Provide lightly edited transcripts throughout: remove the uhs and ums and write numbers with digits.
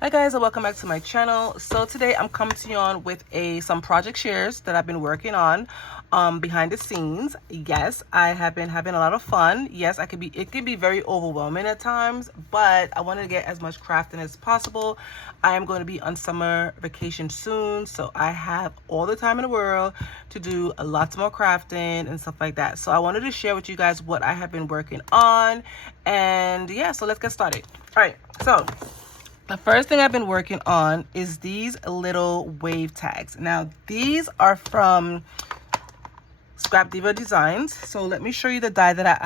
Hi guys, and welcome back to my channel. So today I'm coming to you on with some project shares that I've been working on behind the scenes. Yes, I have been having a lot of fun. Yes, it can be very overwhelming at times, but I wanted to get as much crafting as possible. I am going to be on summer vacation soon, so I have all the time in the world to do lots more crafting and stuff like that. So I wanted to share with you guys what I have been working on, and yeah, so let's get started. All right, so the first thing I've been working on is these little wave tags. Now, these are from Scrap Diva Designs. So let me show you the die that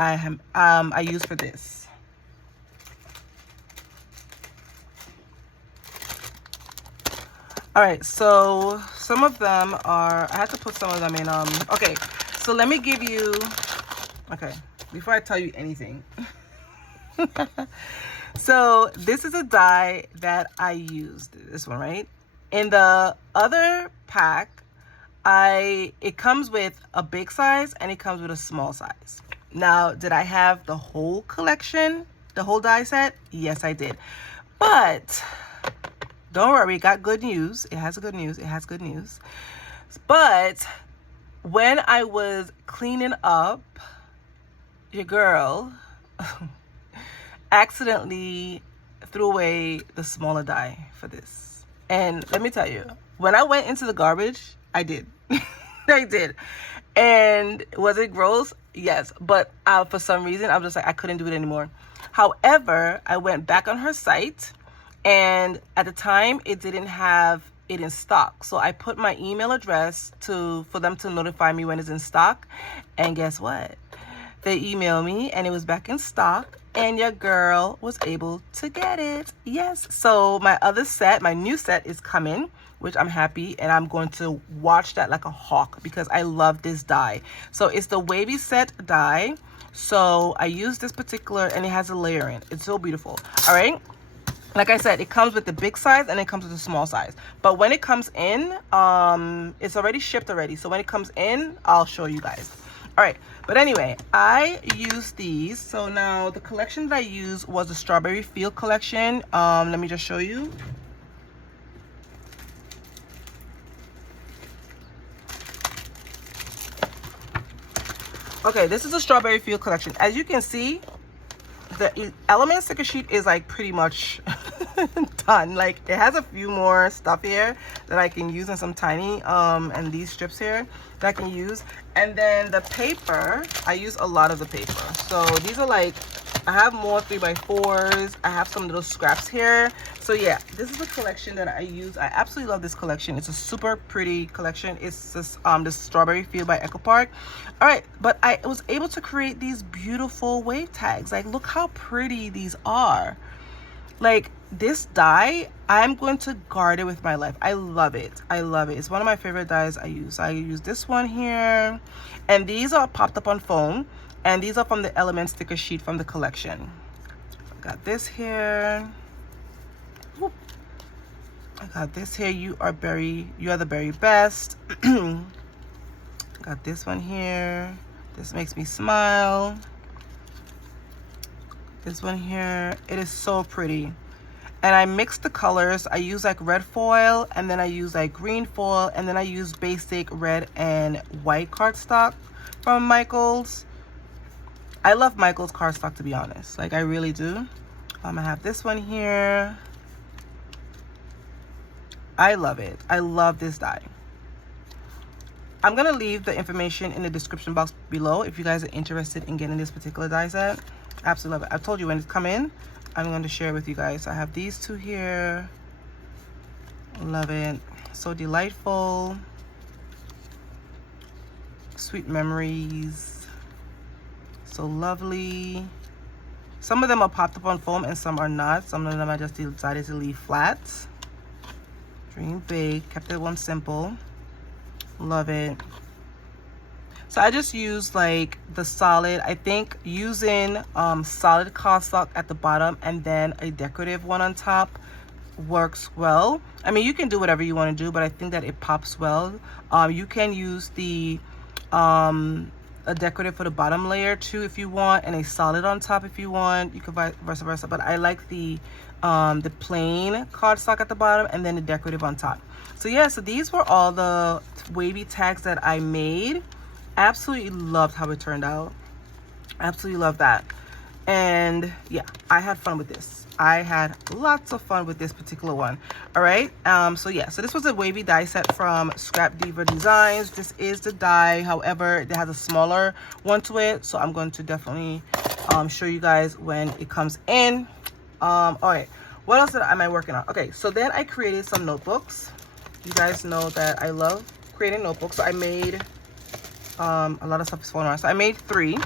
I use for this. All right, so some of them are, I had to put some of them in, okay, so let me give you, okay, before I tell you anything. So this is a die that I used, this one, right? In the other pack, it comes with a big size and it comes with a small size. Now, did I have the whole collection, the whole die set? Yes, I did. But don't worry, got good news. It has good news. It has good news. But when I was cleaning up, your girl accidentally threw away the smaller die for this. And let me tell you, when I went into the garbage, I did. I did. And was it gross? Yes. But for some reason, I was just like, I couldn't do it anymore. However, I went back on her site, and at the time, it didn't have it in stock. So I put my email address for them to notify me when it's in stock. And guess what? They emailed me and it was back in stock, and your girl was able to get it. Yes. So my other set, my new set is coming, which I'm happy, and I'm going to watch that like a hawk because I love this die. So it's the wavy set die. So I use this particular, and it has a layer in. It's so beautiful. All right. Like I said, it comes with the big size and it comes with the small size. But when it comes in, it's already shipped already. So when it comes in, I'll show you guys. All right, but anyway, I use these. So now the collection that I used was the Strawberry Field collection. Let me just show you. Okay, this is a Strawberry Field collection. As you can see, the element sticker sheet is like pretty much done. Like, it has a few more stuff here that I can use, and some tiny and these strips here that I can use. And then the paper, I use a lot of the paper. So these are like, I have more 3x4s. I have some little scraps here. So yeah, this is the collection that I use. I absolutely love this collection. It's a super pretty collection. It's this the Strawberry Field by Echo Park. All right, but I was able to create these beautiful wave tags. Like, look how pretty these are. Like, this die, I'm going to guard it with my life. I love it. I love it. It's one of my favorite dies I use. I use this one here, and these are popped up on foam, and these are from the element sticker sheet from the collection. I got this here. Whoop. I got this here. You are the very best. Got this one here. This makes me smile. This one here, it is so pretty. And I mix the colors. I use like red foil, and then I use like green foil, and then I use basic red and white cardstock from Michaels. I love Michaels cardstock, to be honest. Like, I really do. I have this one here. I love it. I love this die. I'm gonna leave the information in the description box below if you guys are interested in getting this particular die set. Absolutely love it. I've told you when it's come in, I'm going to share it with you guys. I have these two here. Love it. So delightful. Sweet memories. So lovely. Some of them are popped up on foam and some are not. Some of them I just decided to leave flat. Dream big. Kept it one simple. Love it. So I just used like the solid, I think using solid cardstock at the bottom and then a decorative one on top works well. I mean, you can do whatever you want to do, but I think that it pops well. You can use the a decorative for the bottom layer too if you want, and a solid on top if you want. You can vice versa, but I like the the plain cardstock at the bottom, and then the decorative on top. So yeah, so these were all the wavy tags that I made. Absolutely loved how it turned out. Absolutely love that. And yeah, I had fun with this. I had lots of fun with this particular one. All right, so yeah, so this was a wavy die set from Scrap Diva Designs. This is the die, however, it has a smaller one to it, so I'm going to definitely show you guys when it comes in. All right, what else am I working on? Okay, so then I created some notebooks. You guys know that I love creating notebooks, so I made a lot of stuff is falling around, so I made 3.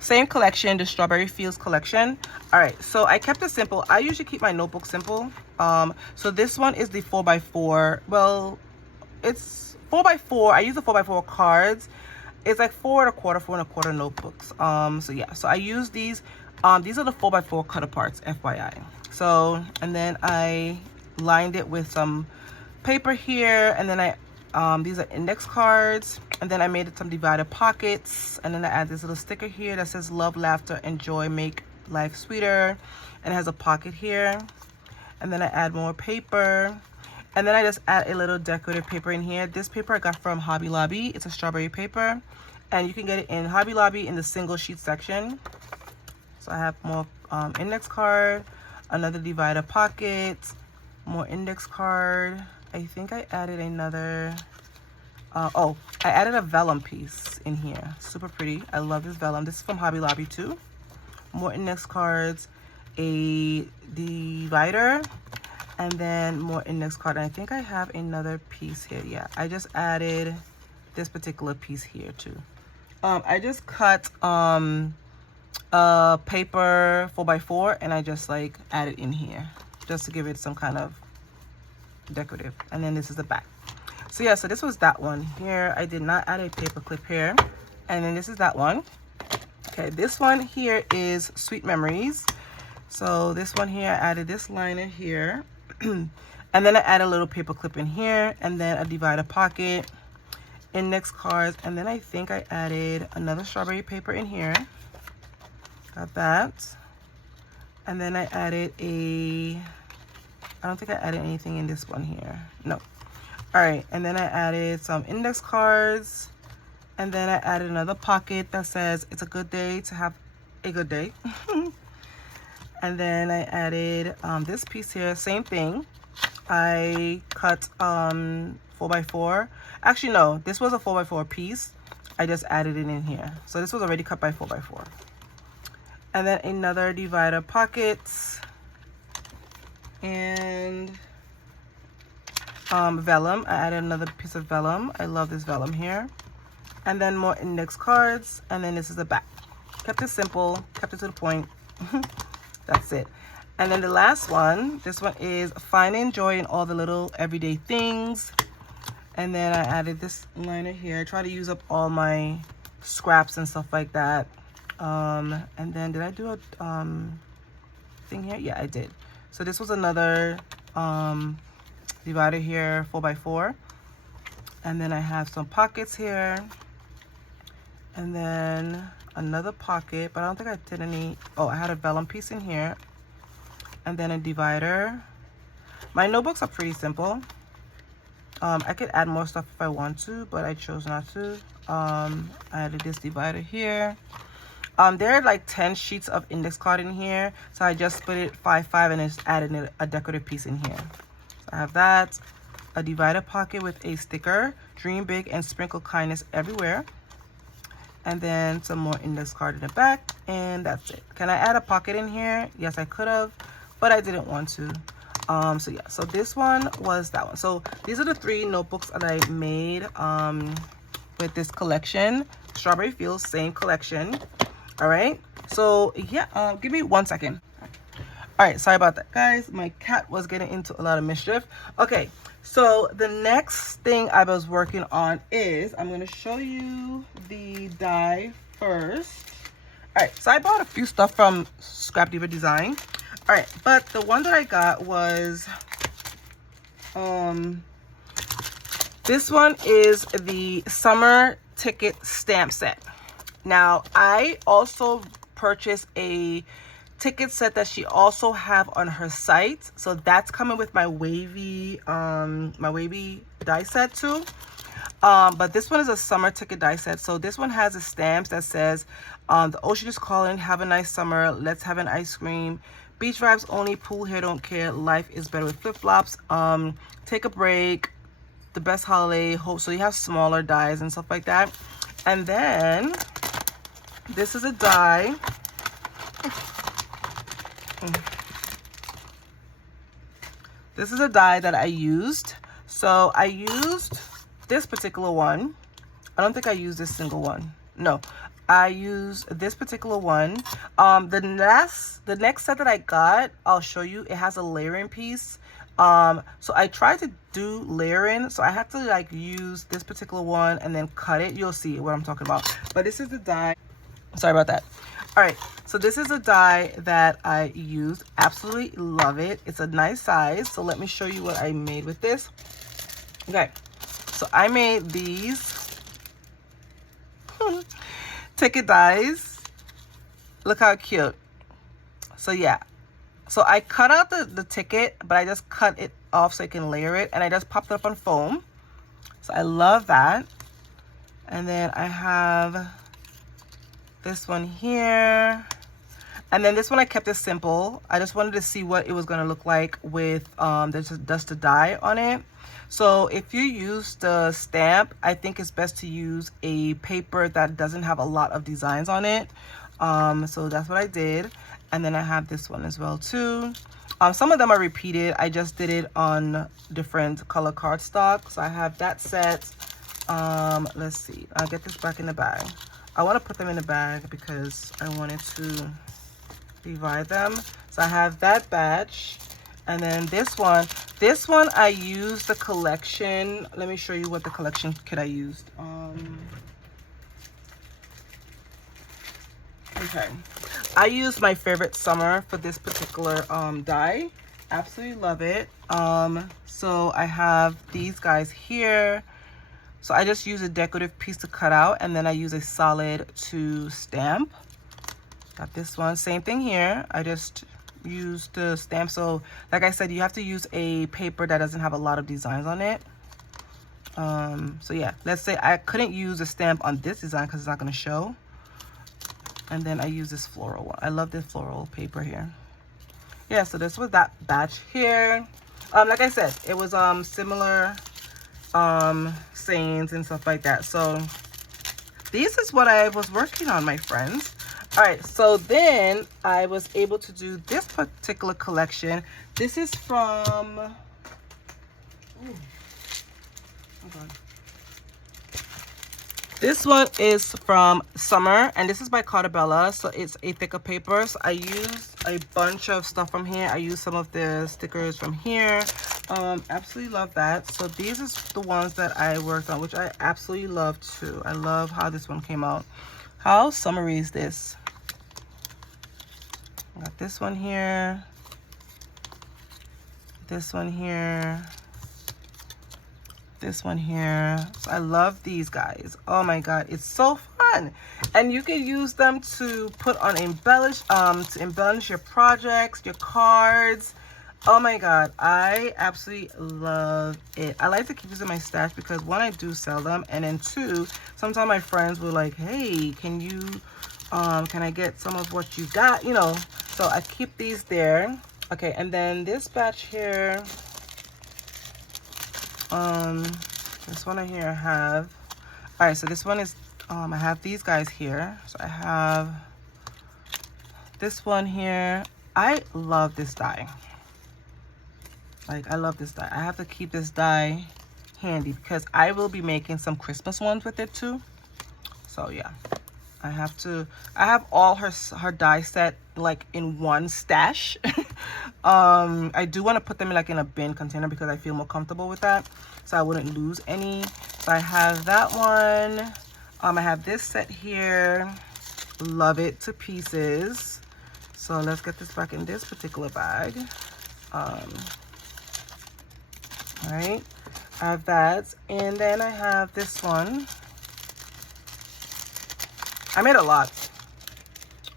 Same collection, the Strawberry Fields collection. All right, so I kept it simple. I usually keep my notebook simple. So this one is the 4x4. Well, it's 4x4. I use the 4x4 cards. It's like 4 1/4 notebooks. So yeah, so I use these. These are the 4x4 cut aparts, FYI. So, and then I lined it with some paper here, and then these are index cards, and then I made some divided pockets, and then I add this little sticker here that says love, laughter, and joy make life sweeter, and it has a pocket here, and then I add more paper, and then I just add a little decorative paper in here. This paper I got from Hobby Lobby. It's a strawberry paper, and you can get it in Hobby Lobby in the single sheet section. So I have more index card, another divider pocket, more index card. I think I added another, oh, I added a vellum piece in here. Super pretty. I love this vellum. This is from Hobby Lobby too. More index cards, a divider, and then more index card. And I think I have another piece here. Yeah, I just added this particular piece here too. I just cut paper 4x4, and I just like added in here just to give it some kind of decorative. And then this is the back. So yeah, so this was that one here. I did not add a paper clip here. And then this is that one. Okay, this one here is Sweet Memories. So this one here, I added this liner here. And then I added a little paper clip in here, and then a divider pocket, index cards, and then I think I added another strawberry paper in here. Got that. And then I added I don't think I added anything in this one here. No. All right, and then I added some index cards, and then I added another pocket that says it's a good day to have a good day. And then I added this piece here, same thing. I cut 4x4. Actually, no, this was a 4x4 piece. I just added it in here. So this was already cut by 4x4. And then another divider pockets, and vellum. I added another piece of vellum. I love this vellum here. And then more index cards, and then this is the back. Kept it simple, kept it to the point. That's it. And then the last one, this one is finding joy in all the little everyday things. And then I added this liner here. I try to use up all my scraps and stuff like that. And then did I do a thing here? Yeah, I did. So this was another divider here, 4x4. And then I have some pockets here. And then another pocket, but I don't think I did any. Oh, I had a vellum piece in here. And then a divider. My notebooks are pretty simple. I could add more stuff if I want to, but I chose not to. I added this divider here. There are like 10 sheets of index card in here, so I just split it 5-5 and just added a decorative piece in here. So I have that, a divider pocket with a sticker, dream big and sprinkle kindness everywhere, and then some more index card in the back, and that's it. Can I add a pocket in here? Yes, I could have, but I didn't want to. So yeah, so this one was that one. So these are the 3 notebooks that I made with this collection. Strawberry Fields, same collection. All right, so yeah, give me 1 second. All right, sorry about that, guys. My cat was getting into a lot of mischief. Okay, so the next thing I was working on is, I'm going to show you the die first. All right, so I bought a few stuff from Scrap Diva Design. All right, but the one that I got was this one is the summer ticket stamp set. Now, I also purchased a ticket set that she also have on her site. So that's coming with my wavy die set too. But this one is a summer ticket die set. So this one has the stamps that says, the ocean is calling, have a nice summer, let's have an ice cream, beach vibes only, pool here, don't care, life is better with flip-flops, take a break, the best holiday, hope. So you have smaller dies and stuff like that. And then this is a die. This is a die that I used. So I used this particular one. I don't think I used this single one. No, I used this particular one. The next set that I got, I'll show you. It has a layering piece. So I tried to do layering, so I had to like use this particular one and then cut it. You'll see what I'm talking about. But this is the die. Sorry about that. All right, so this is a die that I used. Absolutely love it. It's a nice size. So let me show you what I made with this. Okay, so I made these ticket dies. Look how cute. So yeah, so I cut out the ticket, but I just cut it off so I can layer it, and I just popped it up on foam. So I love that. And then I have this one here, and then this one I kept it simple. I just wanted to see what it was going to look like with just the die on it. So if you use the stamp, I think it's best to use a paper that doesn't have a lot of designs on it. So that's what I did. And then I have this one as well too. Some of them are repeated. I just did it on different color cardstock. So I have that set. Let's see, I'll get this back in the bag. I want to put them in the bag because I wanted to divide them. So I have that batch, and then this one I used the collection. Let me show you what the collection kit I used. Okay, I used my favorite summer for this particular die. Absolutely love it. So I have these guys here. So I just use a decorative piece to cut out, and then I use a solid to stamp. Got this one, same thing here. I just use the stamp. So like I said, you have to use a paper that doesn't have a lot of designs on it. So yeah, let's say I couldn't use a stamp on this design because it's not going to show. And then I use this floral one. I love this floral paper here. Yeah, so this was that batch here. Like I said, it was similar sayings and stuff like that. So this is what I was working on, my friends. All right, so then I was able to do this particular collection. This is from this one is from Summer, and this is by Carta Bella. So it's a thicker paper. So I used a bunch of stuff from here. I used some of the stickers from here. Absolutely love that. So these is the ones that I worked on, which I absolutely love too. I love how this one came out. How summery is this? Got this one here, this one here, this one here. So I love these guys. Oh my god, it's so fun. And you can use them to put on to embellish your projects, your cards. Oh my god, I absolutely love it. I like to keep this in my stash because one, I do sell them, and then two, sometimes my friends were like, hey, can I get some of what you got, you know? So I keep these there. Okay, and then this batch here, this one here I have. All right, so this one is I have these guys here. So I have this one here. I love this die. Like, I love this die. I have to keep this die handy because I will be making some Christmas ones with it too. So yeah, I have all her die set like in one stash. I do want to put them in like in a bin container because I feel more comfortable with that, so I wouldn't lose any. So I have that one. I have this set here. Love it to pieces. So let's get this back in this particular bag. All right, I have that, and then I have this one. I made a lot.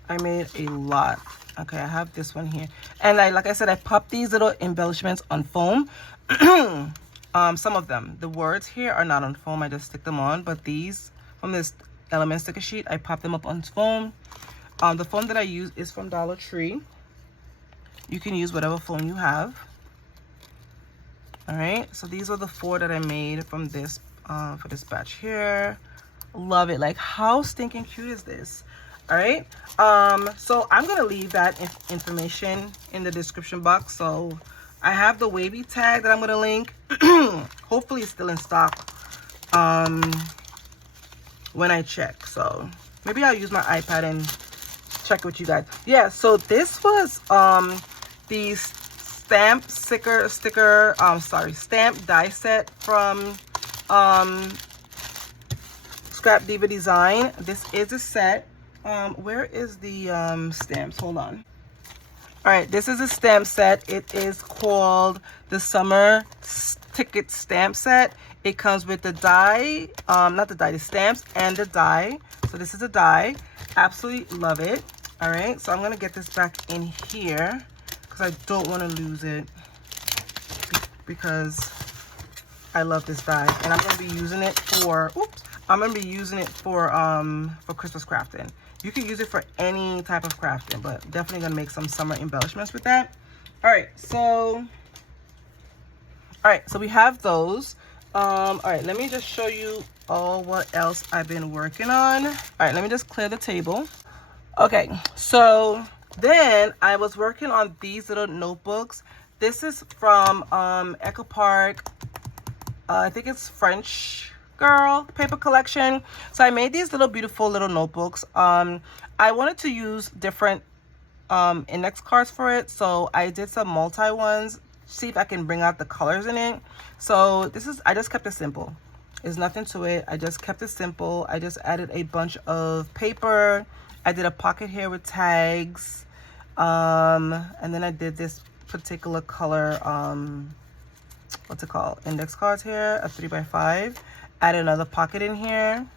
I made a lot. Okay, I have this one here. And like I said, I popped these little embellishments on foam. Some of them. The words here are not on foam. I just stick them on. But these, from this element sticker sheet, I pop them up on foam. The foam that I use is from Dollar Tree. You can use whatever foam you have. All right, so these are the 4 that I made from this, for this batch here. Love it. Like, how stinking cute is this? All right, so I'm gonna leave that information in the description box. So I have the wavy tag that I'm gonna link. Hopefully it's still in stock when I check. So maybe I'll use my iPad and check with you guys. Yeah, so this was the stamp stamp die set from Scrap Diva Design. This is a set. Where is the stamps? Hold on. All right, this is a stamp set. It is called the Summer Ticket Stamp Set. It comes with the die, not the die, the stamps and the die. So this is a die. Absolutely love it. All right, so I'm gonna get this back in here because I don't want to lose it because I love this die, and I'm gonna be using it for. Oops, I'm gonna be using it for Christmas crafting. You can use it for any type of crafting, but definitely gonna make some summer embellishments with that. All right, so we have those. All right, let me just show you what else I've been working on. All right, let me just clear the table. Okay, so then I was working on these little notebooks. This is from Echo Park. I think it's French Girl paper collection. So I made these little beautiful little notebooks. I wanted to use different index cards for it, so I did some multi ones, see if I can bring out the colors in it. So I just kept it simple. There's nothing to it. I just kept it simple. I just added a bunch of paper. I did a pocket here with tags, and then I did this particular color, what's it called, index cards here, a 3x5. Add another pocket in here,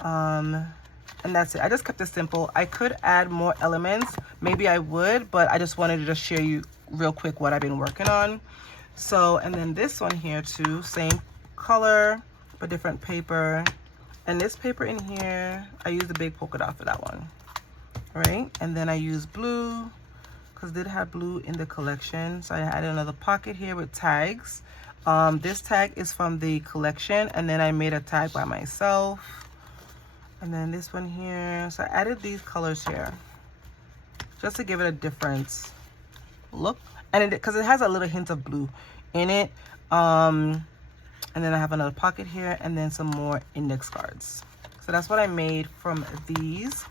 and that's it. I just kept it simple. I could add more elements, maybe I would, but I just wanted to just share you real quick what I've been working on. So, and then this one here too, same color but different paper, and this paper in here I used the big polka dot for that one. All right, and then I used blue because it did have blue in the collection, so I added another pocket here with tags. This tag is from the collection, and then I made a tag by myself. And then this one here, so I added these colors here just to give it a different look, and because it has a little hint of blue in it. And then I have another pocket here, and then some more index cards. So that's what I made from these.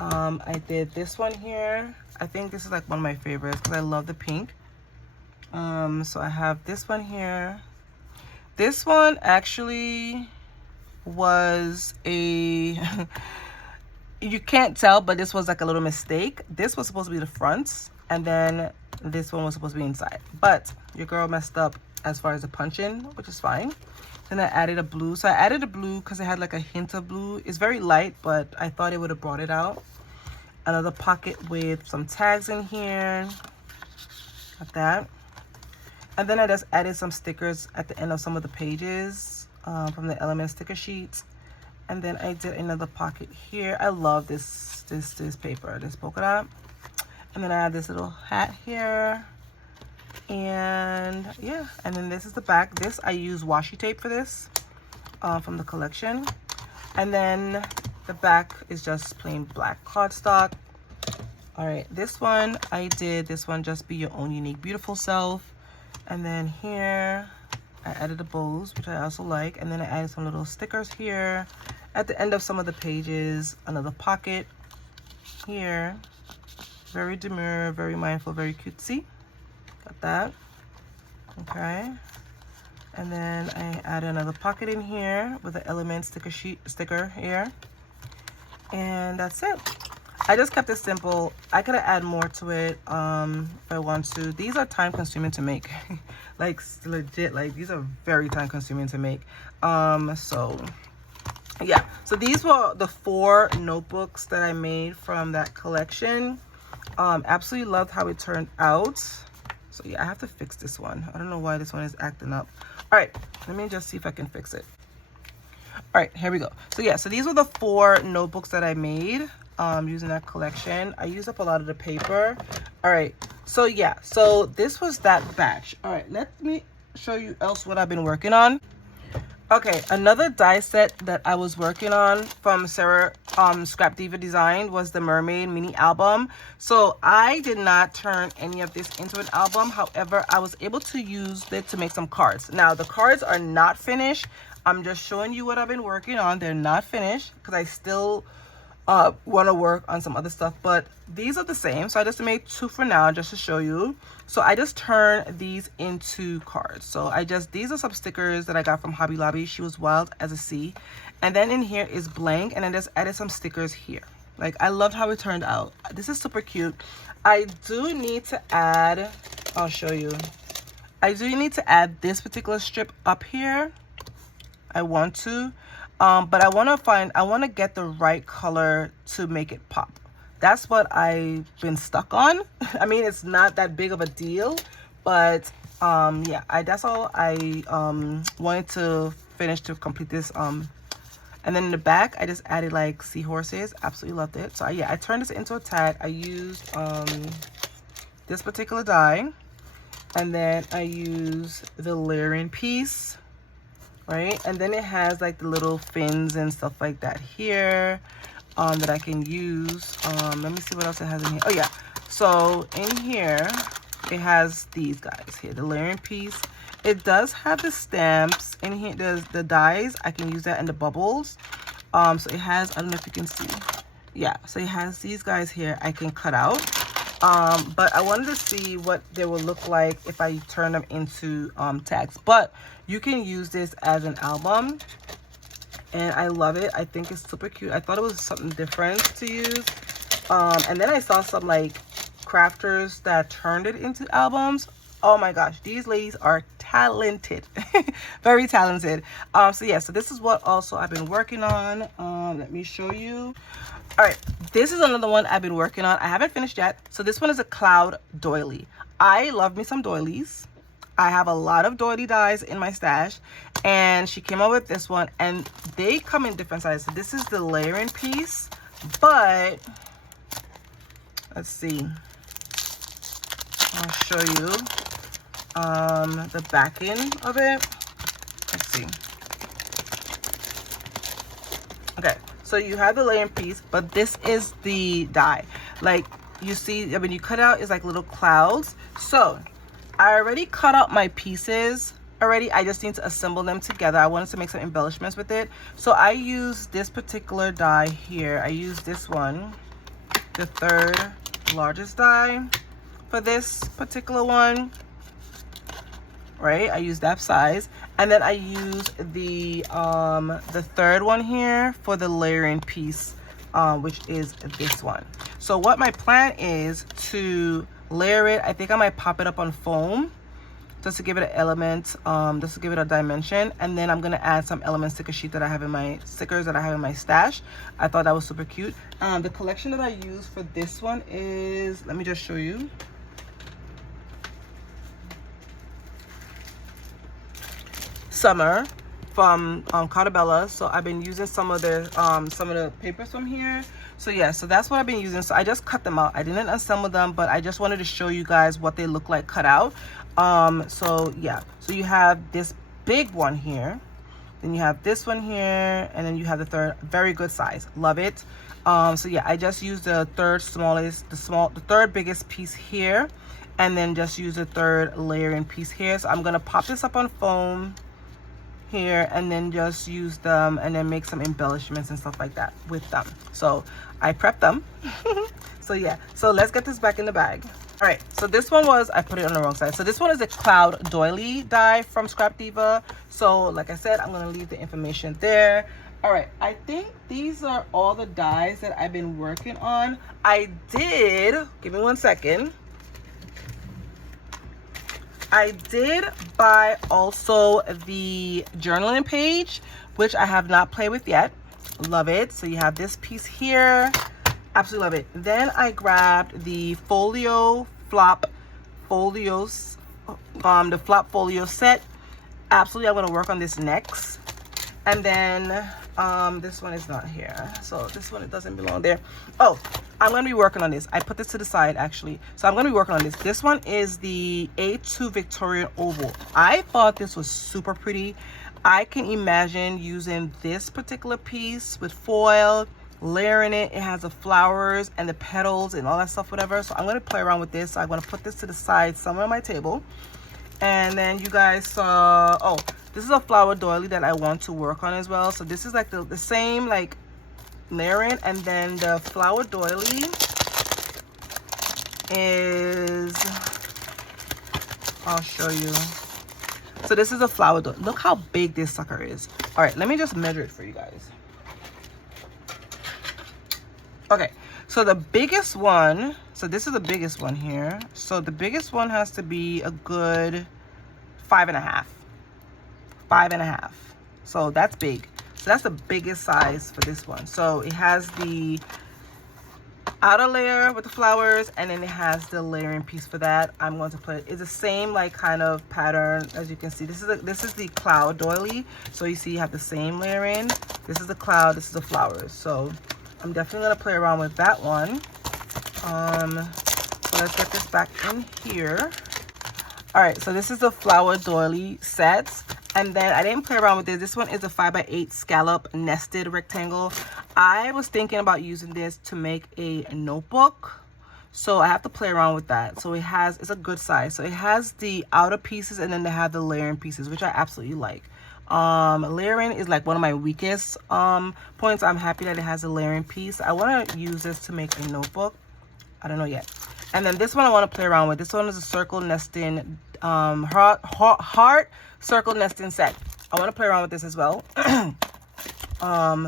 I did this one here. I think this is like one of my favorites because I love the pink. So I have this one here. This one actually was a you can't tell, but this was like a little mistake. This was supposed to be the front, and then this one was supposed to be inside, but your girl messed up as far as the punch-in, which is fine. Then I added a blue. So I added a blue because it had like a hint of blue. It's very light, but I thought it would have brought it out. Another pocket with some tags in here, like that. And then I just added some stickers at the end of some of the pages from the element sticker sheets. And then I did another pocket here. I love this paper, this polka dot. And then I have this little hat here. And yeah, and then this is the back. This, I use washi tape for this from the collection. And then the back is just plain black cardstock. All right, this one, I did this one, just be your own unique, beautiful self. And then here, I added the bows, which I also like. And then I added some little stickers here. At the end of some of the pages, another pocket here. Very demure, very mindful, very cutesy. Got that. Okay. And then I add another pocket in here with the element sticker here. And that's it. I just kept it simple. I could add more to it if I want to. These are time consuming to make. Like legit, like these are very time consuming to make. So Yeah, so these were the 4 notebooks that I made from that collection. Absolutely loved how it turned out. So yeah, I have to fix this one. I don't know why this one is acting up. All right, let me just see if I can fix it. All right, here we go. So yeah, so these were the 4 notebooks that I made using that collection. I used up a lot of the paper. All right, so yeah, so this was that batch. All right, let me show you else what I've been working on. Okay, another die set that I was working on from Sarah Scrap Diva Design was the Mermaid mini album. So I did not turn any of this into an album. However, I was able to use it to make some cards. Now, the cards are not finished. I'm just showing you what I've been working on. They're not finished because I still want to work on some other stuff, but these are the same. So I just made 2 for now just to show you. So I just turned these into cards. So these are some stickers that I got from Hobby Lobby. She was wild as a sea. And then in here is blank, and then just added some stickers here. Like, I loved how it turned out. This is super cute. I do need to add, I'll show you. I do need to add this particular strip up here. I want to. But I want to get the right color to make it pop. That's what I've been stuck on. I mean, it's not that big of a deal, but yeah, that's all I wanted to finish to complete this. And then in the back, I just added like seahorses. Absolutely loved it. So yeah, I turned this into a tag. I used this particular die, and then I used the layering piece. Right, and then it has like the little fins and stuff like that here that I can use. Let me see what else it has in here. Oh yeah, so in here it has these guys here, the layering piece. It does have the stamps in here. There's the dies. I can use that in the bubbles. So it has, I don't know if you can see. Yeah, so it has these guys here I can cut out. But I wanted to see what they would look like if I turn them into tags. But you can use this as an album, and I love it. I think it's super cute. I thought it was something different to use. And then I saw some like crafters that turned it into albums. Oh my gosh, these ladies are talented. Very talented. So yeah, so this is what also I've been working on. Let me show you. All right, this is another one I've been working on. I haven't finished yet. So this one is a cloud doily. I love me some doilies. I have a lot of doily dies in my stash, and she came out with this one, and they come in different sizes. So this is the layering piece, but let's see. I'll show you the backing of it. Let's see. Okay, so you have the layering piece, but this is the die. Like you see, when you cut out, it's like little clouds. So I already cut out my pieces already. I just need to assemble them together. I wanted to make some embellishments with it. So I use this particular die here. I use this one, the 3rd largest die for this particular one. Right, I use that size, and then I use the 3rd one here for the layering piece, which is this one. So what my plan is to layer it. I think I might pop it up on foam just to give it an element, just to give it a dimension, and then I'm gonna add some element sticker sheet that I have in my stickers that I have in my stash. I thought that was super cute. The collection that I use for this one is, let me just show you. Summer from Carta Bella. So I've been using some of the papers from here. So yeah, so that's what I've been using. So I just cut them out. I didn't assemble them, but I just wanted to show you guys what they look like cut out. So yeah, so you have this big one here, then you have this one here, and then you have the 3rd, very good size, love it. So yeah, I just used the 3rd smallest, the 3rd biggest piece here, and then just use the 3rd layering piece here. So I'm gonna pop this up on foam here, and then just use them and then make some embellishments and stuff like that with them. So I prepped them. So yeah, so let's get this back in the bag. All right, so this one was, I put it on the wrong side. So this one is a cloud doily die from Scrap Diva. So like I said, I'm gonna leave the information there. All right, I think these are all the dies that I've been working on. I did, give me one second. I did buy also the journaling page, which I have not played with yet. Love it. So you have this piece here. Absolutely love it. Then I grabbed the Flop Folios, the Flop Folio set. Absolutely, I'm going to work on this next. And then this one is not here, so this one, it doesn't belong there. Oh, I'm going to be working on this. I put this to the side actually, so I'm going to be working on this. This one is the A2 Victorian Oval. I thought this was super pretty. I can imagine using this particular piece with foil, layering it. It has the flowers and the petals and all that stuff, whatever. So I'm going to play around with this. So I'm going to put this to the side somewhere on my table. And then you guys saw, oh, this is a flower doily that I want to work on as well. So this is like the same like layering, and then the flower doily is, I'll show you. So this is a flower doily. Look how big this sucker is. All right, let me just measure it for you guys. Okay, so the biggest one, so this is the biggest one here. So the biggest one has to be a good 5.5. 5.5. So that's big. So that's the biggest size for this one. So it has the outer layer with the flowers, and then it has the layering piece for that. I'm going to put, it's the same like kind of pattern as you can see. This is the cloud doily. So you see you have the same layering. This is the cloud, this is the flowers. So I'm definitely going to play around with that one. So let's get this back in here. All right, so this is the flower doily set. And then I didn't play around with this. This one is a 5x8 scallop nested rectangle. I was thinking about using this to make a notebook. So I have to play around with that. So it's a good size. So it has the outer pieces, and then they have the layering pieces, which I absolutely like. Layering is like one of my weakest points. I'm happy that it has a layering piece. I want to use this to make a notebook. I don't know yet. And then this one I want to play around with. This one is a circle nesting heart circle nesting set. I want to play around with this as well.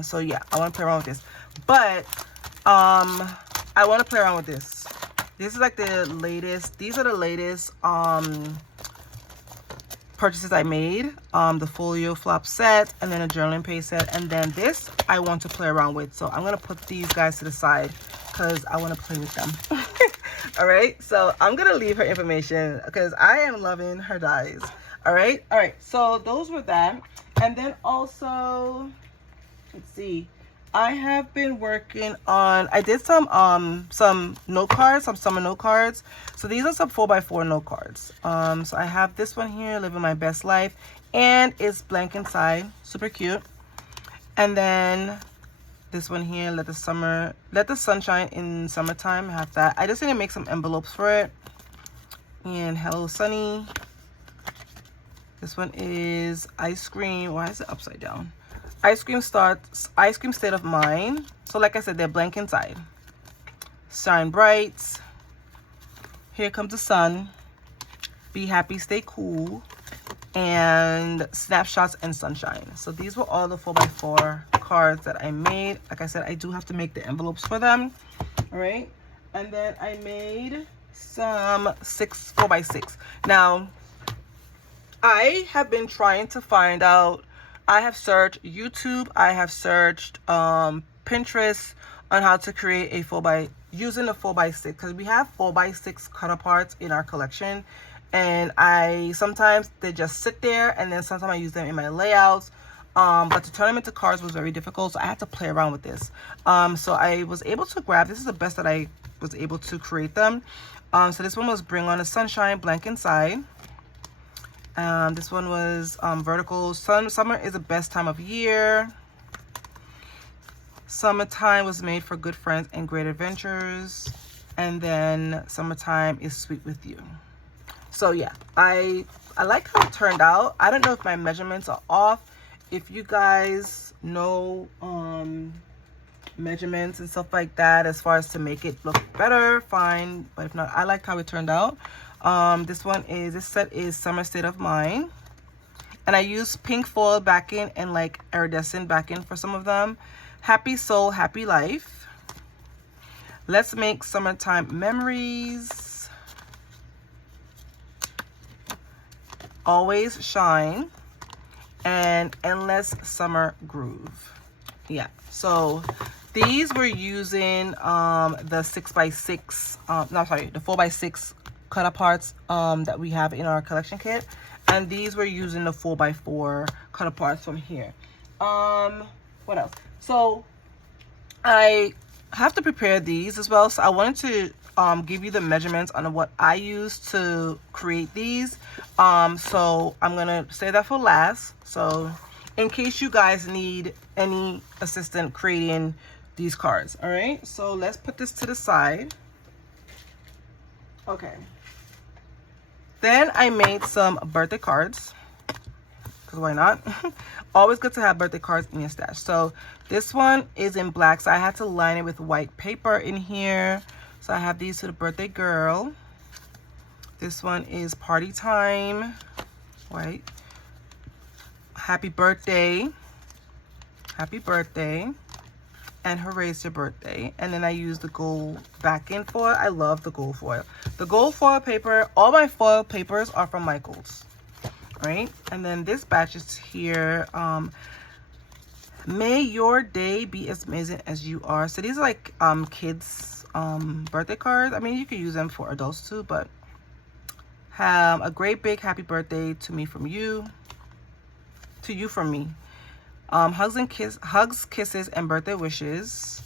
So yeah, I want to play around with this. But I want to play around with this. This is like the latest. These are the latest purchases I made. The folio flop set, and then a journaling page set, and then this I want to play around with. So I'm gonna put these guys to the side because I want to play with them. All right, so I'm gonna leave her information because I am loving her dies. All right, so those were that. And then also, let's see, I have been working on, I did some note cards, some summer note cards. So these are some 4x4 note cards. So I have this one here, Living My Best Life, and it's blank inside, super cute. And then this one here, Let the Sunshine in Summertime, I have that. I just need to make some envelopes for it. And Hello Sunny. This one is Ice Cream. Why is it upside down? Ice Cream State of Mind. So like I said, they're blank inside. Shine Bright. Here Comes the Sun. Be Happy, Stay Cool. And Snapshots and Sunshine. So these were all the 4x4 cards that I made. Like I said, I do have to make the envelopes for them. All right. And then I made some 4x6. Now, I have been trying to find out. I have searched YouTube. I have searched Pinterest on how to create a using a 4x6, because we have 4x6 cut aparts in our collection, and sometimes they just sit there, and then sometimes I use them in my layouts. But to turn them into cards was very difficult, so I had to play around with this. So I was able to grab, this is the best that I was able to create them. So this one was Bring On the Sunshine, blank inside. This one was vertical. Summer is the best time of year. Summertime was made for good friends and great adventures. And then Summertime is sweet with you. So yeah, I like how it turned out. I don't know if my measurements are off. If you guys know measurements and stuff like that as far as to make it look better, fine. But if not, I like how it turned out. This set is Summer State of Mind, and I use pink foil backing and like iridescent backing for some of them. Happy Soul, Happy Life. Let's Make Summertime Memories. Always Shine, and Endless Summer Groove. Yeah, so these we're using the 6x6 no, sorry, the 4x6 cut aparts that we have in our collection kit, and these we're using the 4x4 cut aparts from here. What else? So I have to prepare these as well, so I wanted to give you the measurements on what I use to create these. So I'm gonna say that for last, so in case you guys need any assistance creating these cards. All right, so let's put this to the side. Okay, then I made some birthday cards, because why not? Always good to have birthday cards in your stash. So this one is in black, so I had to line it with white paper in here. So I have these to the birthday girl. This one is party time, white. Happy birthday, and hooray your birthday. And then I use the gold backing foil. I love the gold foil. The gold foil paper, all my foil papers are from Michaels. Right, and then this batch is here. May your day be as amazing as you are. So these are like kids birthday cards. I mean, you could use them for adults too, but have a great big happy birthday to me from you, to you from me. Hugs, kisses, and birthday wishes,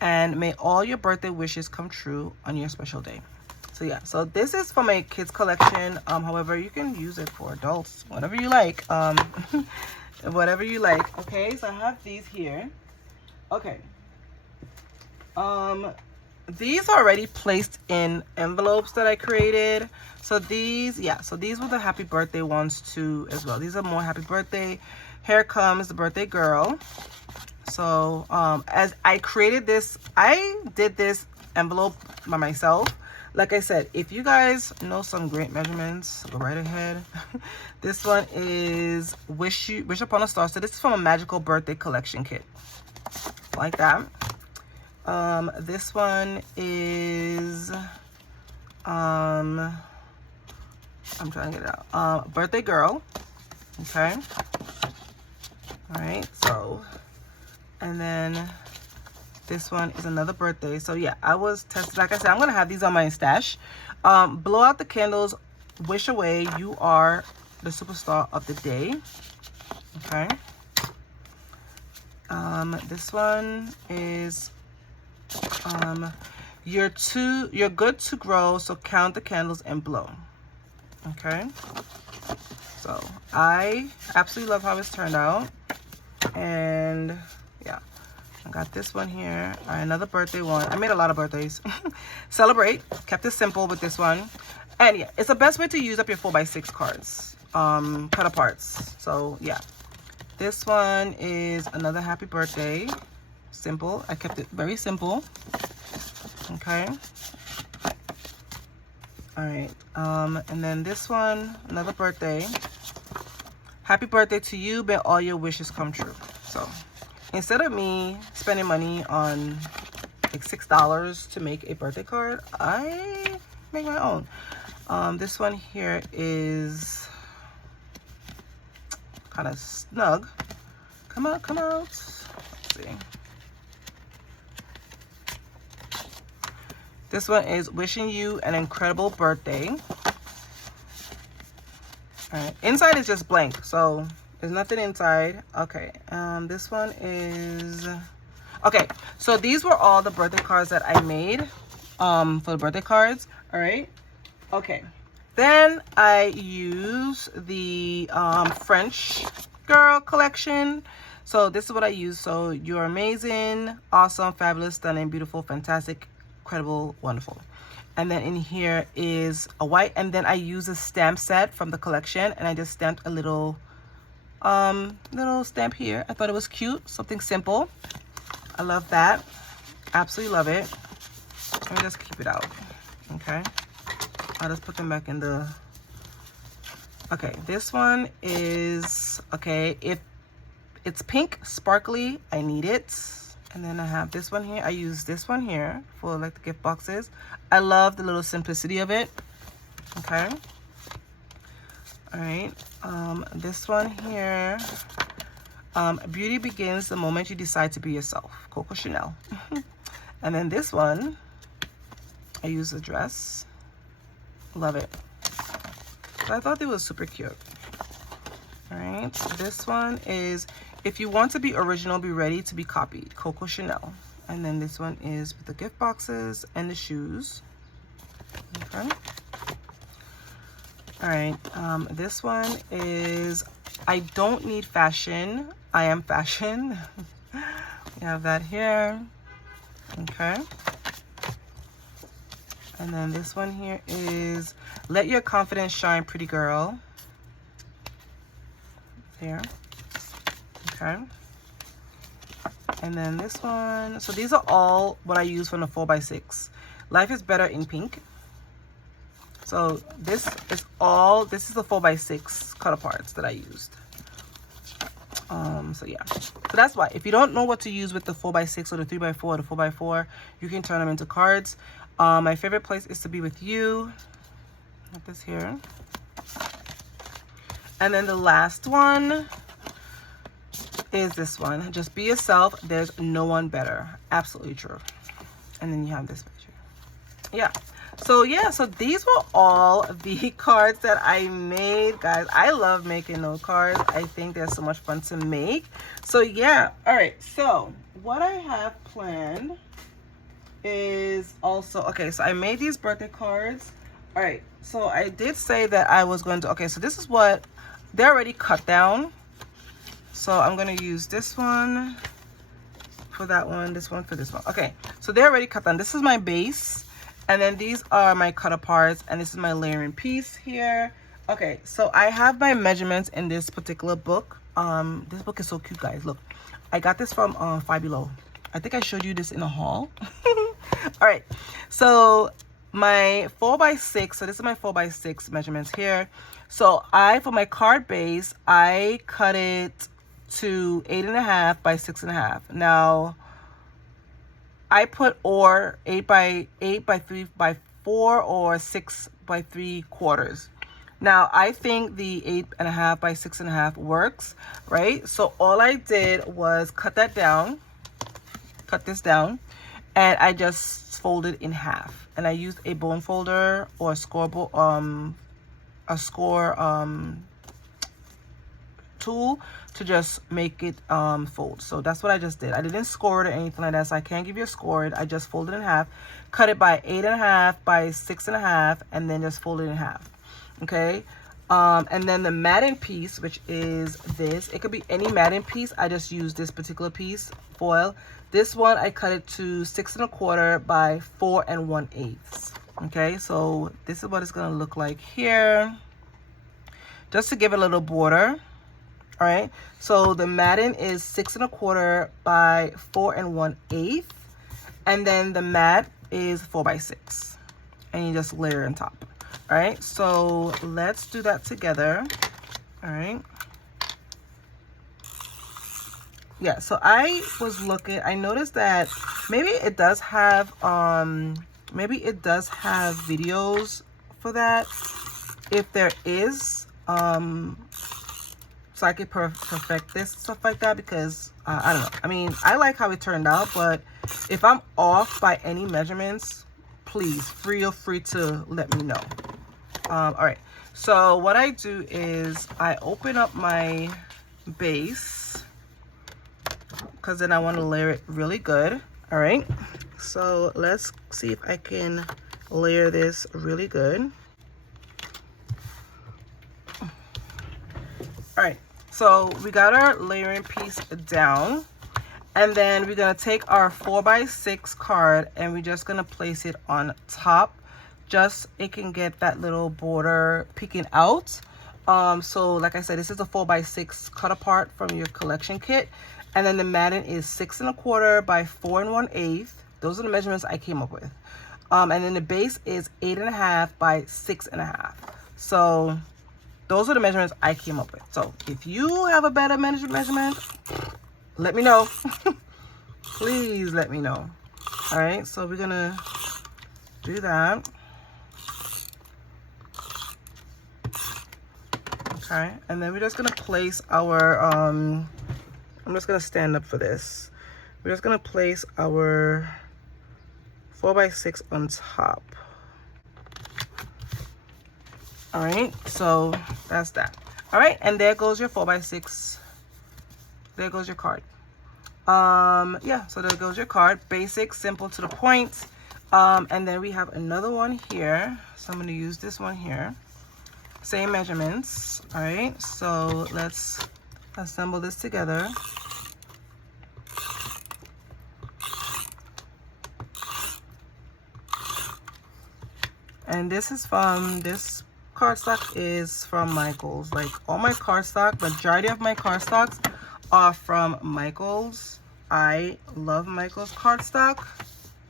and may all your birthday wishes come true on your special day. So yeah, so this is from a kids collection. However, you can use it for adults, whatever you like. Whatever you like. Okay, so I have these here. Okay. These are already placed in envelopes that I created. So these, yeah, so these were the happy birthday ones too as well. These are more happy birthday. Here comes the birthday girl. So as I created this, I did this envelope by myself. Like I said, if you guys know some great measurements, go right ahead. This one is Wish Upon a Star. So this is from a Magical Birthday Collection Kit. Like that. This one is, I'm trying to get it out. Birthday Girl. Okay. All right, so, and then this one is another birthday. So yeah, I was tested. Like I said, I'm gonna have these on my stash. Blow out the candles, wish away, you are the superstar of the day. Okay. This one is you're good to grow, so count the candles and blow. Okay. So I absolutely love how it's turned out. And yeah, I got this one here. All right, another birthday one. I made a lot of birthdays. Celebrate. Kept it simple with this one. And yeah, it's the best way to use up your 4x6 cards. Cut aparts. So yeah, this one is another happy birthday. Simple. I kept it very simple. Okay. All right. And then this one, another birthday. Happy birthday to you, may all your wishes come true. So instead of me spending money on like $6 to make a birthday card, I make my own. This one here is kind of snug. Come out. Let's see. This one is wishing you an incredible birthday. All right. Inside is just blank, so there's nothing inside. Okay. This one is okay. So these were all the birthday cards that I made for the birthday cards. All right. Okay. Then I use the French Girl collection. So this is what I use. So you're amazing, awesome, fabulous, stunning, beautiful, fantastic, incredible, wonderful. And then in here is a white, and then I use a stamp set from the collection, and I just stamped a little stamp here. I thought it was cute, something simple. I love that. Absolutely love it. Let me just keep it out. Okay. I'll just put them back in the, okay, this one is, okay, if it's pink, sparkly, I need it. And then I have this one here. I use this one here for like the gift boxes. I love the little simplicity of it. Okay. All right. This one here, Beauty begins the moment you decide to be yourself. Coco Chanel. And then this one, I use the dress. Love it. So I thought it was super cute. All right, this one is, if you want to be original, be ready to be copied. Coco Chanel. And then this one is with the gift boxes and the shoes. Okay. All right, this one is, I don't need fashion, I am fashion. We have that here. Okay. And then this one here is, let your confidence shine, pretty girl. There. Okay. And then this one, so these are all what I use from the 4x6. Life is better in pink. So this is all, this is the 4x6 cut aparts that I used. So yeah, so that's why if you don't know what to use with the 4x6 or the 3x4 or the 4x4, you can turn them into cards. My favorite place is to be with you. Like this here. And then the last one is this one. Just be yourself. There's no one better. Absolutely true. And then you have this picture. Yeah. So yeah, so these were all the cards that I made, guys. I love making those cards. I think they're so much fun to make. So yeah, all right. So what I have planned is also, okay, so I made these birthday cards. All right, so I did say that I was going to, okay, so this is what, they're already cut down. So I'm going to use this one for that one, this one for this one. Okay, so they're already cut down. This is my base. And then these are my cut aparts, and this is my layering piece here. Okay, so I have my measurements in this particular book. This book is so cute, guys. Look, I got this from Five Below. I think I showed you this in a haul. All right, so my 4x6, so this is my 4x6 measurements here. So for my card base, I cut it to 8.5 by 6.5. Now, I put or 8 by 3 by 4 or 6 by 3/4. Now I think the 8.5 by 6.5 works, right? So all I did was cut this down, and I just folded in half. And I used a bone folder or a score tool to just make it fold. So that's what I just did. I didn't score it or anything like that, so I can't give you a score. I just folded it in half, cut it by 8.5 by 6.5, and then just fold it in half. Okay. And then the matting piece, which is this, it could be any matting piece. I just used this particular piece, foil. This one I cut it to 6 1/4 by 4 1/8. Okay, so this is what it's gonna look like here, just to give it a little border. All right, so the matting is 6 1/4 by 4 1/8, and then the mat is 4x6, and you just layer on top. All right, so let's do that together. All right. Yeah, so I was looking, I noticed that maybe it does have videos for that. If there is, so I could perfect this, stuff like that, because I don't know. I mean, I like how it turned out, but if I'm off by any measurements, please feel free to let me know. All right, so what I do is I open up my base, because then I want to layer it really good. All right, so let's see if I can layer this really good. All right, so we got our layering piece down, and then we're gonna take our 4x6 card and we're just gonna place it on top, just it can get that little border peeking out. So like I said, this is a 4x6 cut apart from your collection kit, and then the matting is 6 1/4 by 4 1/8. Those are the measurements I came up with. And then the base is 8.5 by 6.5. So those are the measurements I came up with. So if you have a better measurement, let me know. Please let me know. All right, so we're gonna do that. Okay, and then we're just gonna place our I'm just gonna stand up for this. We're just gonna place our 4x6 on top. All right, so that's that. All right, and there goes your 4x6. There goes your card. Yeah, so there goes your card. Basic, simple, to the point. And then we have another one here. So I'm going to use this one here. Same measurements. All right, so let's assemble this together. And this is from, this cardstock is from Michaels. Like all my cardstock, majority of my cardstocks are from Michaels. I love Michaels cardstock,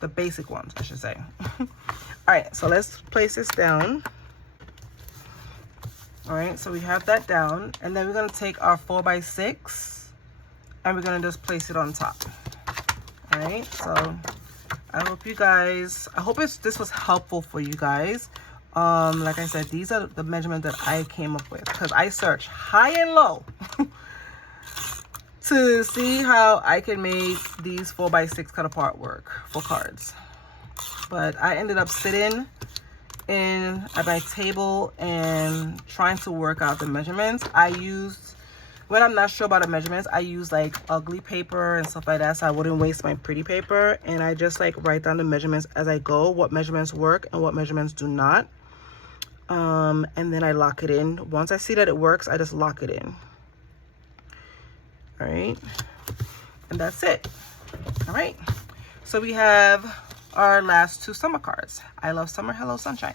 the basic ones, I should say. All right, so let's place this down. All right, so we have that down, and then we're gonna take our 4x6 and we're gonna just place it on top. All right, so I hope you guys, this was helpful for you guys. Like I said, these are the measurements that I came up with because I searched high and low to see how I can make these 4x6 cut apart work for cards. But I ended up sitting at my table and trying to work out the measurements. When I'm not sure about the measurements, I use like ugly paper and stuff like that so I wouldn't waste my pretty paper, and I just like write down the measurements as I go, what measurements work and what measurements do not. And then I lock it in. Once I see that it works, I just lock it in. All right, and that's it. All right, so we have our last two summer cards. I love summer, hello sunshine.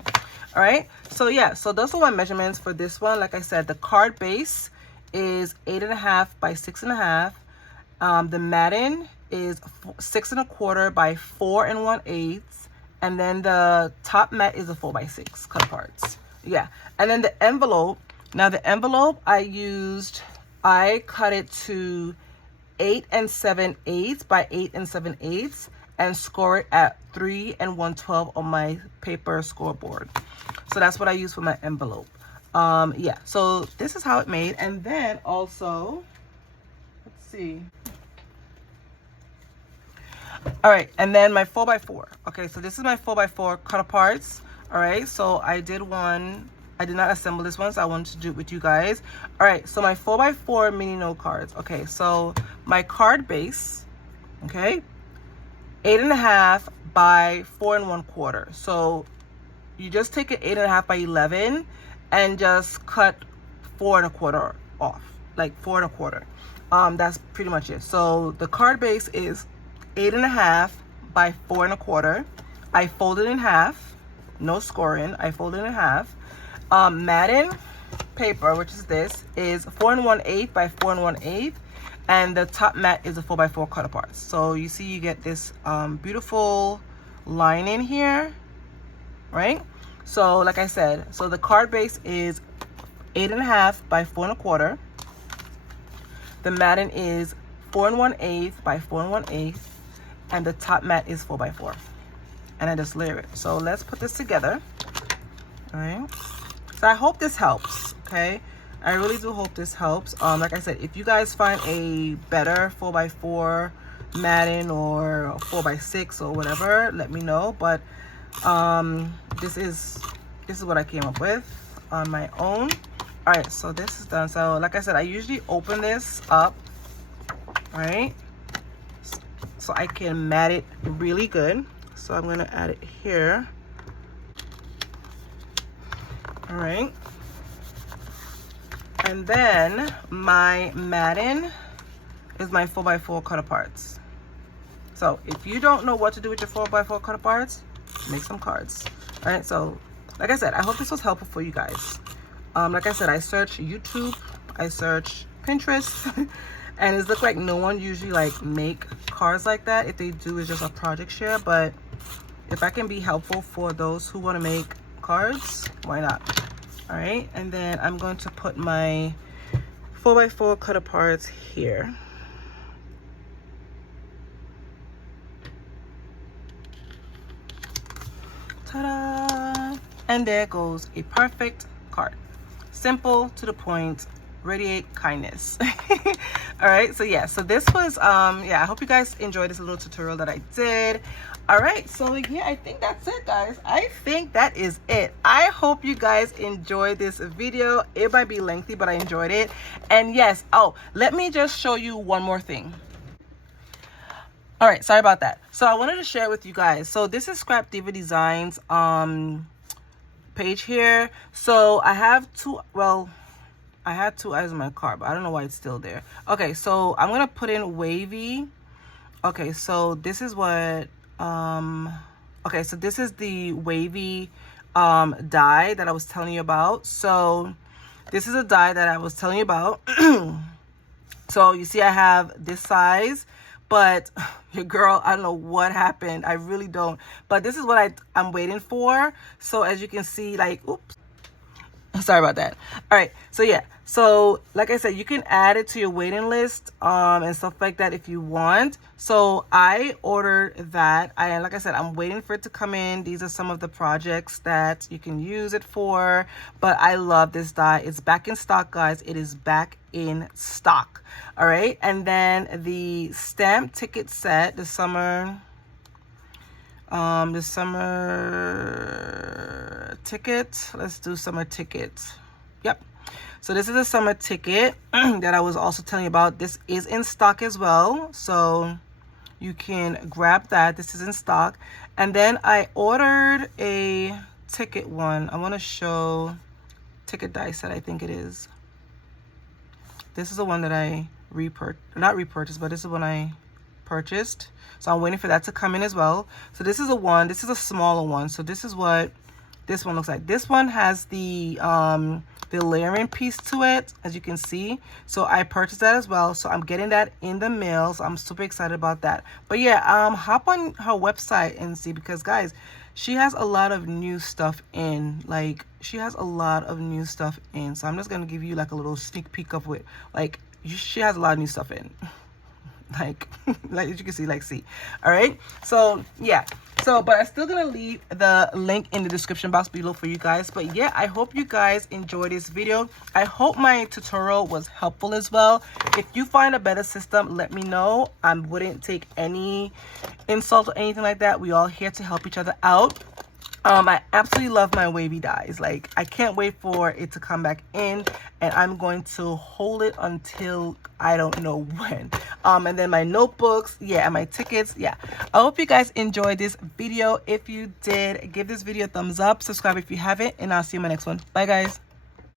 All right, so yeah, so those are my measurements for this one. Like I said, the card base is 8.5 by 6.5. The matting is 6 1/4 by 4 1/8, and then the top mat is a 4x6 cut parts. Yeah, and then the envelope. Now the envelope I cut it to 8 7/8 by 8 7/8 and score it at 3 1/12 on my paper scoreboard. So that's what I use for my envelope. Yeah, so this is how it made. And then also, let's see. All right, and then my 4x4. Okay, so this is my 4x4 cut aparts. All right, so I did not assemble this one, so I wanted to do it with you guys. All right, so my 4x4 mini note cards. Okay, so my card base, okay, 8.5 by 4 1/4. So you just take an 8.5 by 11 and just cut 4 1/4 off, like 4 1/4. That's pretty much it. So the card base is 8.5 by 4 1/4. I fold it in half, no scoring. I fold it in half. Matting paper, which is this, is 4 1/8 by 4 1/8, and the top mat is a 4x4 cut apart. So you see, you get this beautiful lining here, right? So like I said, so the card base is 8.5 by 4 1/4. The matting is 4 1/8 by 4 1/8, and the top mat is 4x4. And I just layer it. So let's put this together. All right. So I hope this helps. Okay. I really do hope this helps. Like I said, if you guys find a better 4x4 matting or 4x6 or whatever, let me know. But this is what I came up with on my own. All right, so this is done. So like I said, I usually open this up, right, so I can mat it really good. So I'm gonna add it here. All right, and then my matting is my 4x4 cut aparts. So if you don't know what to do with your 4x4 cut aparts, make some cards. All right, so like I said, I hope this was helpful for you guys. Like I said, I search YouTube, I search Pinterest, and it looks like no one usually like make cards like that. If they do, it's just a project share. But if I can be helpful for those who want to make cards, why not? All right, and then I'm going to put my 4x4 cut aparts here. Ta-da! And there goes a perfect card. Simple, to the point, radiate kindness. All right, so yeah, so this was yeah, I hope you guys enjoyed this little tutorial that I did. All right, so yeah, I think that's it, guys. I think that is it. I hope you guys enjoyed this video. It might be lengthy, but I enjoyed it. And yes, oh, let me just show you one more thing. All right, sorry about that. So I wanted to share with you guys. So this is Scrap Diva Designs page here. So I have two, well, I had two items in my car, but I don't know why it's still there. Okay, so I'm gonna put in wavy. Okay, so this is what okay, so this is the wavy die that I was telling you about. So this is a die that I was telling you about. So you see I have this size, but your girl, I don't know what happened. I really don't. But this is what I'm waiting for. So as you can see, like, oops. Sorry about that. All right, so yeah, so like I said, you can add it to your waiting list and stuff like that if you want. So I ordered that. Like I said, I'm waiting for it to come in. These are some of the projects that you can use it for, but I love this die. It's back in stock, guys. It is back in stock. All right, and then the stamp ticket set, the summer ticket. Let's do summer ticket. Yep, so this is a summer ticket that I was also telling you about. This is in stock as well, so you can grab that. This is in stock. And then I ordered a ticket one. I want to show ticket die set, I think it is. This is the one that I not repurchased, but this is the one I purchased. So I'm waiting for that to come in as well. So this is a one. This is a smaller one. So this is what this one looks like. This one has the layering piece to it, as you can see. So I purchased that as well. So I'm getting that in the mail. So I'm super excited about that. But yeah, hop on her website and see, because guys, she has a lot of new stuff in. Like, she has a lot of new stuff in. So I'm just gonna give you like a little sneak peek of it. Like, she has a lot of new stuff in. like as you can see, like, see. All right, so yeah, so but I'm still gonna leave the link in the description box below for you guys. But yeah, I hope you guys enjoyed this video. I hope my tutorial was helpful as well. If you find a better system, let me know. I wouldn't take any insult or anything like that. We all here to help each other out. I absolutely love my wavy dies. Like, I can't wait for it to come back in, and I'm going to hold it until I don't know when. And then my notebooks, yeah, and my tickets, yeah. I hope you guys enjoyed this video. If you did, give this video a thumbs up, subscribe if you haven't, and I'll see you in my next one. Bye, guys.